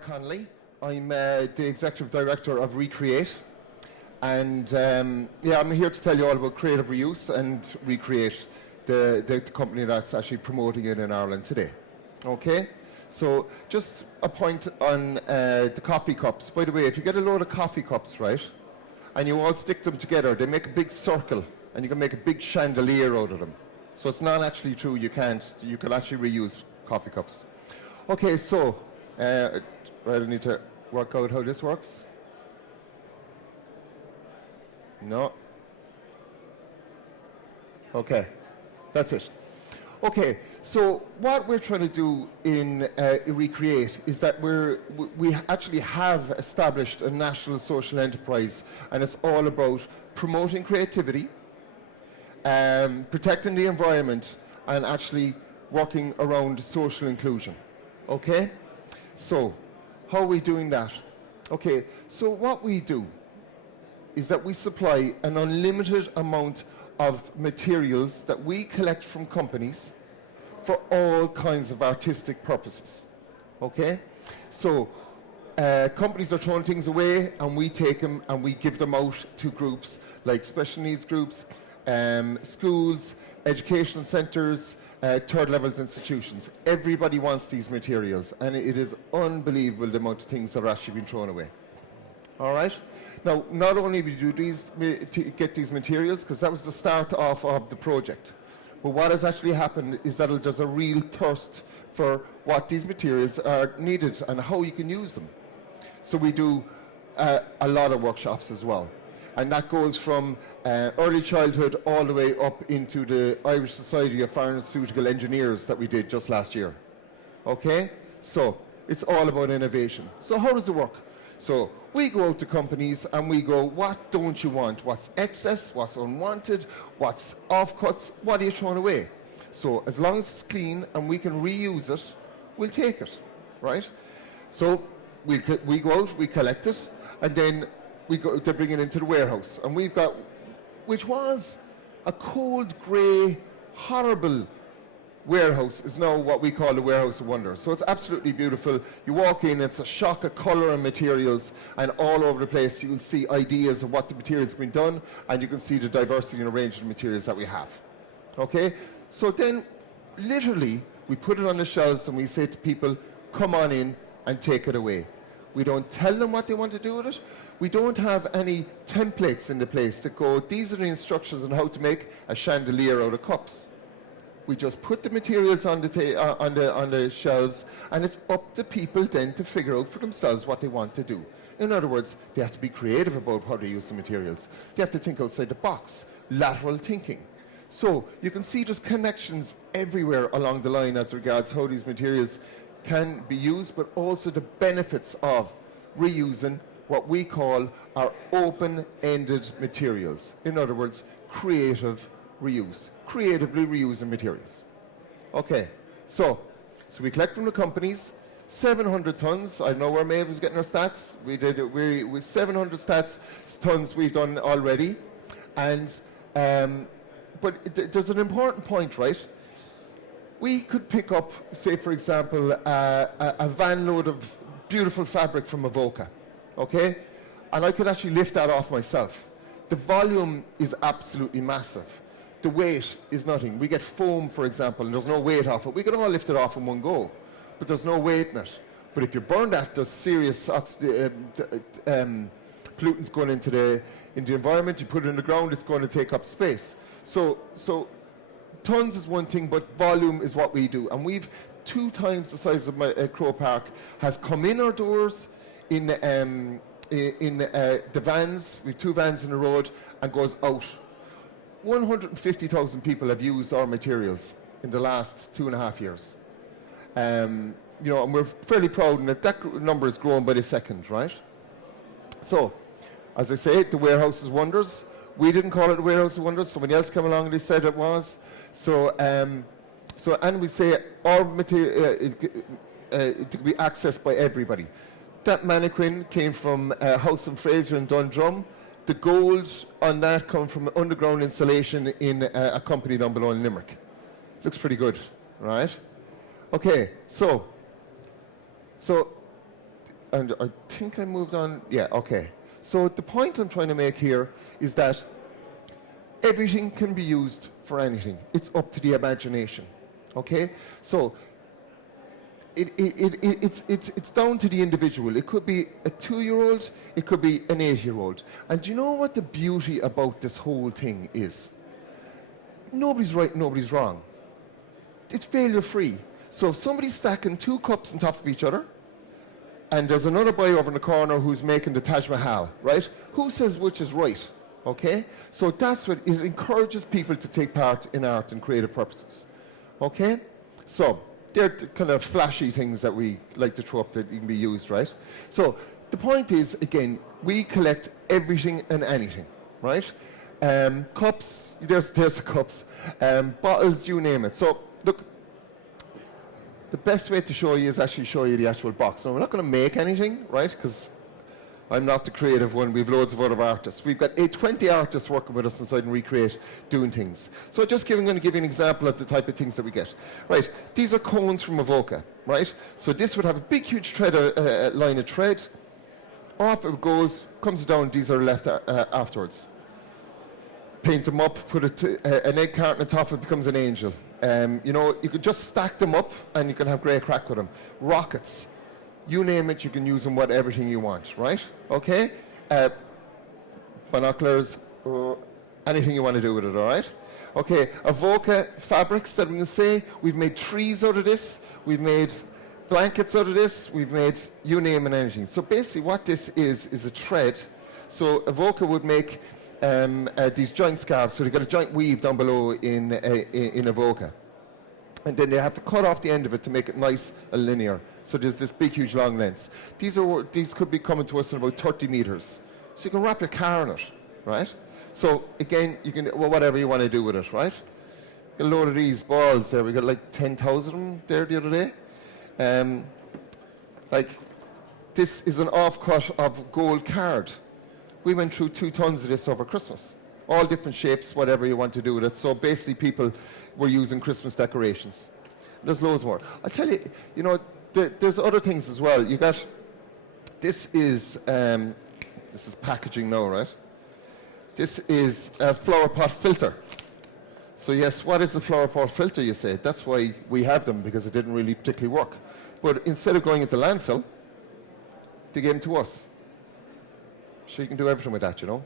Connolly. I'm the Executive Director of Recreate. And I'm here to tell you all about creative reuse and Recreate, the company that's actually promoting it in Ireland today. Okay? So just a point on the coffee cups. By the way, if you get a load of coffee cups, right, and you all stick them together, they make a big circle, and you can make a big chandelier out of them. So it's not actually true, you can actually reuse coffee cups. Okay, so I need to work out how this works. No. Okay, that's it. Okay, so what we're trying to do in Recreate is that we actually have established a national social enterprise, and it's all about promoting creativity, protecting the environment, and actually working around social inclusion. Okay? So, how are we doing that? Okay, so what we do is that we supply an unlimited amount of materials that we collect from companies for all kinds of artistic purposes. Okay? So, companies are throwing things away, and we take them and we give them out to groups like special needs groups, schools, education centres, third levels institutions. Everybody wants these materials, and it is unbelievable the amount of things that are actually being thrown away. All right? Now, not only do we do get these materials, because that was the start off of the project, but what has actually happened is that there's a real thirst for what these materials are needed and how you can use them. So we do a lot of workshops as well. And that goes from early childhood all the way up into the Irish Society of Pharmaceutical Engineers that we did just last year. Okay? So it's all about innovation. So how does it work? So we go out to companies and we go, what don't you want? What's excess? What's unwanted? What's offcuts? What are you throwing away? So as long as it's clean and we can reuse it, we'll take it, right? So we go out, we collect it, and then they bring it into the warehouse. And we've got, which was a cold, grey, horrible warehouse, is now what we call the Warehouse of Wonder. So it's absolutely beautiful. You walk in, it's a shock of colour and materials, and all over the place you can see ideas of what the materials have been done, and you can see the diversity and range of materials that we have. Okay? So then, literally, we put it on the shelves and we say to people, come on in and take it away. We don't tell them what they want to do with it. We don't have any templates in the place that go, these are the instructions on how to make a chandelier out of cups. We just put the materials on the shelves, and it's up to people then to figure out for themselves what they want to do. In other words, they have to be creative about how to use the materials. They have to think outside the box, lateral thinking. So you can see there's connections everywhere along the line as regards how these materials can be used, but also the benefits of reusing what we call our open-ended materials. In other words, creative reuse, creatively reusing materials. Okay, so we collect from the companies 700 tons. I don't know where Maeve was getting her stats. With 700 tons we've done already, and but there's an important point, right? We could pick up, say for example, a van load of beautiful fabric from Avoca, okay? And I could actually lift that off myself. The volume is absolutely massive. The weight is nothing. We get foam, for example, and there's no weight off it. We can all lift it off in one go, but there's no weight in it. But if you burn that, there's serious pollutants going into the environment. You put it in the ground, it's going to take up space. So tons is one thing, but volume is what we do. And we've 2 times the size of Crow Park has come in our doors in the vans. We have 2 vans in the road, and goes out. 150,000 people have used our materials in the last 2.5 years. And we're fairly proud that number is growing by the second, right? So, as I say, the Warehouse of Wonders. We didn't call it the Warehouse of Wonders. Somebody else came along and they said it was. So and we say our material to be accessed by everybody. That mannequin came from House and Fraser in Dundrum. The gold on that comes from underground installation in a company down below in Limerick. Looks pretty good, right? Okay, so and I think I moved on. Yeah, okay. So the point I'm trying to make here is that everything can be used for anything. It's up to the imagination. Okay? So it's down to the individual. It could be a 2-year-old, it could be an 8-year-old. And do you know what the beauty about this whole thing is? Nobody's right, nobody's wrong. It's failure free. So if somebody's stacking 2 cups on top of each other, and there's another boy over in the corner who's making the Taj Mahal, right? Who says which is right? Okay? So that's what it encourages people to take part in art and creative purposes. Okay? So they're the kind of flashy things that we like to throw up that can be used, right? So the point is, again, we collect everything and anything, right? Cups, there's the cups, bottles, you name it. So look, the best way to show you is actually show you the actual box. Now, we're not going to make anything, right? Because I'm not the creative one. We've loads of other artists. We've got 20 artists working with us inside and Recreate doing things. So I'm going to give you an example of the type of things that we get. Right, these are cones from Avoca, right? So this would have a big, huge thread, line of thread. Off it goes, comes down, these are left afterwards. Paint them up, put an egg carton on top, it becomes an angel. You know, you could just stack them up and you can have great crack with them. Rockets, you name it, you can use them with everything you want, right? Okay? Binoculars, anything you want to do with it, all right? Okay, Avoca fabrics that we can say, we've made trees out of this, we've made blankets out of this, we've made you name it, anything. So basically what this is a thread. So Avoca would make these joint scarves, so they've got a joint weave down below in Avoca. And then they have to cut off the end of it to make it nice and linear. So there's this big, huge, long lengths. These could be coming to us in about 30 meters. So you can wrap your car in it, right? So again, you can, well, whatever you want to do with it, right? Get a load of these balls there. We got like 10,000 of them there the other day. Like, this is an offcut of gold card. We went through 2 tons of this over Christmas. All different shapes, whatever you want to do with it. So basically people were using Christmas decorations. There's loads more. I'll tell you, you know, there's other things as well. You got, this is packaging now, right? This is a flower pot filter. So yes, what is a flower pot filter, you say? That's why we have them, because it didn't really particularly work. But instead of going into landfill, they gave them to us. So you can do everything with that, you know.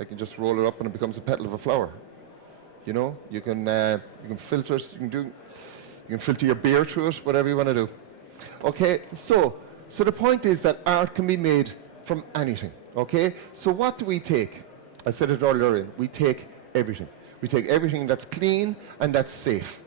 You can just roll it up and it becomes a petal of a flower. You know, you can filter it. You can filter your beer through it, whatever you want to do. Okay, so the point is that art can be made from anything. Okay, so what do we take? I said it earlier. We take everything. We take everything that's clean and that's safe.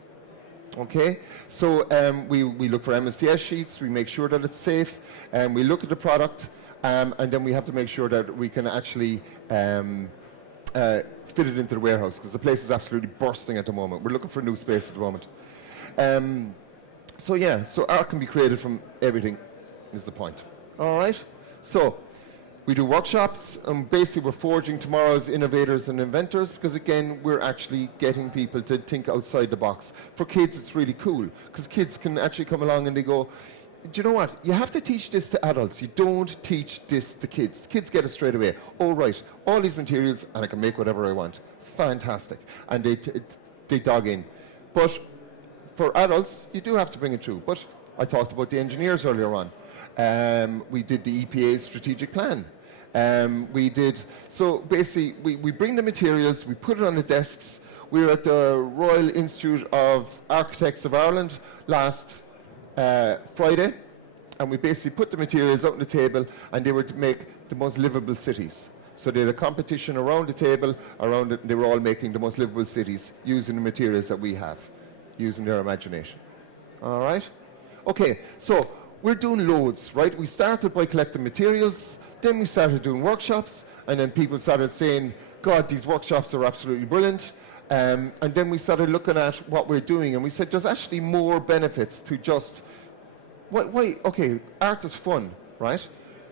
Okay, so we look for MSDS sheets. We make sure that it's safe, and we look at the product. And then we have to make sure that we can actually fit it into the warehouse, because the place is absolutely bursting at the moment. We're looking for a new space at the moment. So yeah, so art can be created from everything, is the point. All right? So we do workshops, and basically we're forging tomorrow's innovators and inventors, because again, we're actually getting people to think outside the box. For kids, it's really cool, because kids can actually come along and they go, do you know what? You have to teach this to adults. You don't teach this to kids. Kids get it straight away. Oh, right, all these materials, and I can make whatever I want. Fantastic. And they dog in. But for adults, you do have to bring it through. But I talked about the engineers earlier on. We did the EPA's strategic plan. So basically, we bring the materials, we put it on the desks. We were at the Royal Institute of Architects of Ireland last Friday, and we basically put the materials out on the table, and they were to make the most livable cities. So they had a competition around the table, around it, and they were all making the most livable cities using the materials that we have, using their imagination. All right? Okay, so we're doing loads, right? We started by collecting materials, then we started doing workshops, and then people started saying, God, these workshops are absolutely brilliant. And then we started looking at what we're doing, and we said there's actually more benefits to just, why? Okay, art is fun, right?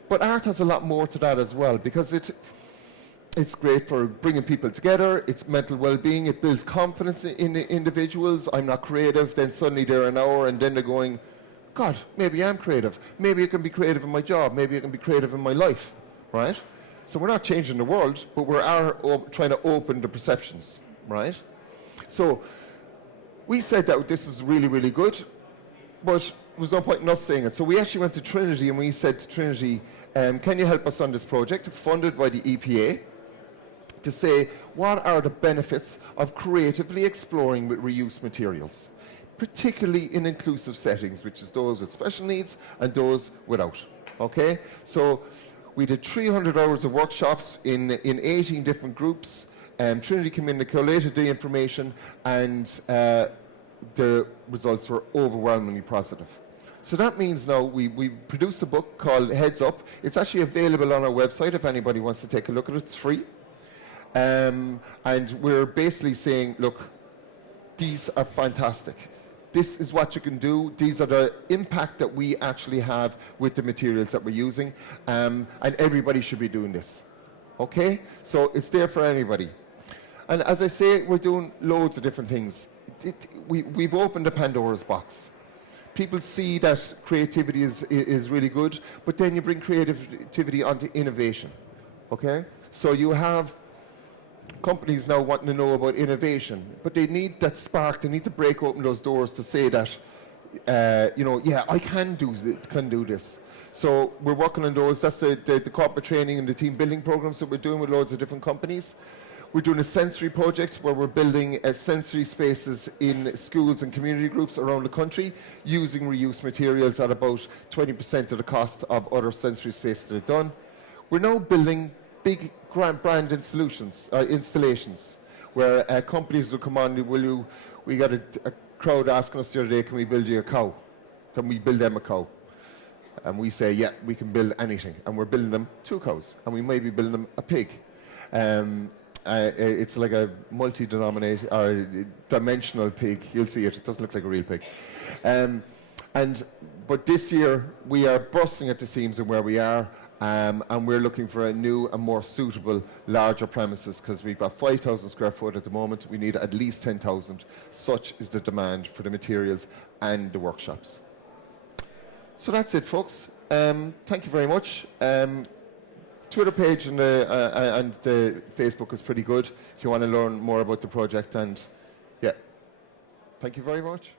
But art has a lot more to that as well, because it's great for bringing people together, it's mental well-being, it builds confidence in the individuals. I'm not creative, then suddenly they're an hour, and then they're going, God, maybe I'm creative. Maybe I can be creative in my job. Maybe I can be creative in my life, right? So we're not changing the world, but we are trying to open the perceptions, right? So we said that this is really, really good, but there was no point in us saying it. So we actually went to Trinity and we said to Trinity, can you help us on this project, funded by the EPA, to say what are the benefits of creatively exploring with reuse materials, particularly in inclusive settings, which is those with special needs and those without, okay? So we did 300 hours of workshops in 18 different groups. Trinity came in, they collated the information, and the results were overwhelmingly positive. So that means now we produced a book called Heads Up. It's actually available on our website if anybody wants to take a look at it. It's free. And we're basically saying, look, these are fantastic. This is what you can do. These are the impact that we actually have with the materials that we're using. And everybody should be doing this. Okay? So it's there for anybody. And as I say, we're doing loads of different things. We've opened a Pandora's box. People see that creativity is really good, but then you bring creativity onto innovation. Okay? So you have companies now wanting to know about innovation, but they need that spark. They need to break open those doors to say that, yeah, I can do this. So we're working on those. That's the corporate training and the team building programs that we're doing with loads of different companies. We're doing a sensory project where we're building sensory spaces in schools and community groups around the country using reuse materials at about 20% of the cost of other sensory spaces that are done. We're now building big brand installations where companies will come on. We got a crowd asking us the other day, can we build you a cow? Can we build them a cow? And we say, yeah, we can build anything. And we're building them 2 cows, and we may be building them a pig. It's like a multi-denominational or dimensional pig. You'll see it. It doesn't look like a real pig. But this year we are bursting at the seams in where we are, and we're looking for a new and more suitable, larger premises because we've got 5,000 square foot at the moment. We need at least 10,000. Such is the demand for the materials and the workshops. So that's it, folks. Thank you very much. Twitter page and the Facebook is pretty good if you want to learn more about the project. And yeah, thank you very much.